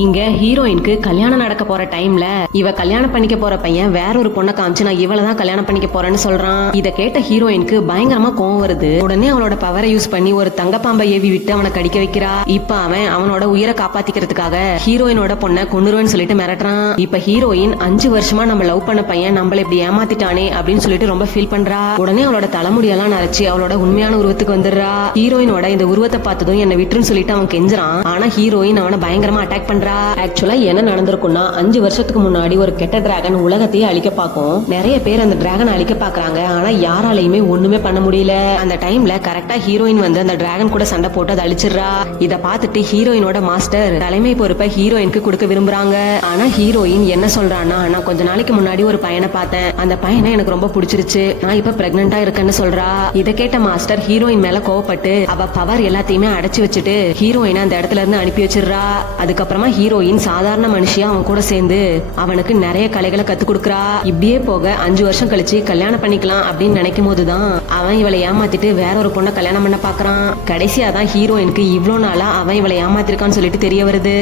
இங்க ஹீரோயினுக்கு கல்யாணம் நடக்க போற டைம்ல இவ கல்யாணம் பண்ணிக்க போற பையன் வேற ஒரு பொண்ணை காமிச்சு நான் இவளதான் கல்யாணம் பண்ணிக்க போறேன்னு சொல்றான். இத கேட்ட ஹீரோயினுக்கு பயங்கரமா கோவம் வருது. உடனே அவளோட பவரை யூஸ் பண்ணி ஒரு தங்கப்பாம்பை ஏவி விட்டு அவனை கடிக்க வைக்கிறா. இப்ப அவன் அவனோட உயிரை காப்பாத்திக்கிறதுக்காக ஹீரோயினோட பொண்ணை கொன்னுருவேன்னு சொல்லிட்டு மிரட்டுறான். இப்ப ஹீரோயின் 5 வருஷமா நம்ம லவ் பண்ண பையன் நம்மள இப்படி ஏமாத்திட்டானே அப்படின்னு சொல்லிட்டு ரொம்ப ஃபீல் பண்றா. உடனே அவளோட தலைமுடியெல்லாம் நரைச்சு அவளோட உண்மையான உருவத்துக்கு வந்துடுறா. ஹீரோயினோட இந்த உருவத்தை பார்த்ததும் என்ன விட்டுருன்னு சொல்லிட்டு அவன் கெஞ்சுறான். ஆனா ஹீரோயின் அவனை பயங்கரமா அட்டாக் பண்றா. ஆக்சுவலா என்ன நடந்திருக்கும்னா 5 வருஷத்துக்கு முன்னாடி ஒரு கெட்ட டிராகன் உலகத்தையே அழிக்க பார்க்கும். நிறைய பேர் அந்த டிராகன் அழிக்க பாக்குறாங்க. ஆனா யாராலையுமே ஒண்ணுமே பண்ண முடியல. அந்த டைம்ல கரெக்டா ஹீரோயின் வந்து அந்த டிராகன் கூட சண்டை போட்டு அதை அழிச்சிடுறா. இத பார்த்துட்டு ஹீரோயினோட மாஸ்டர் தலைமை பொறுப்பை ஹீரோயினுக்கு கொடுக்க விரும்புறாங்க. ஆனா ஹீரோயின் என்ன சொல்றான்னா, நான் கொஞ்ச நாளைக்கு முன்னாடி ஒரு பையனை பார்த்தேன். அந்த பையனை எனக்கு ரொம்ப பிடிச்சிருச்சு. நான் இப்ப பிரெக்னெண்டா இருக்கேன்னு சொல்றா. இத கேட்ட மாஸ்டர் ஹீரோயின் மேல கோவப்பட்டு அவ பவர் எல்லாத்தையுமே அடைச்சு வச்சுட்டு ஹீரோயினை அந்த இடத்துல இருந்து அனுப்பி வச்சிடுறா. அதுக்கப்புறமா ஹீரோயின் சாதாரண மனுஷியா அவன் கூட சேர்ந்து அவனுக்கு நிறைய கலைகளை கத்து கொடுக்கறா. இப்படியே போக 5 வருஷம் கழிச்சு கல்யாணம் பண்ணிக்கலாம் அப்படின்னு நினைக்கும் போதுதான் அவன் இவளை ஏமாத்திட்டு வேற ஒரு பொண்ணை கல்யாணம் பண்ண பாக்குறான். கடைசியா தான் ஹீரோயினுக்கு இவ்வளவு நாளா அவன் இவளை ஏமாத்திருக்கான்னு சொல்லிட்டு தெரிய வருது.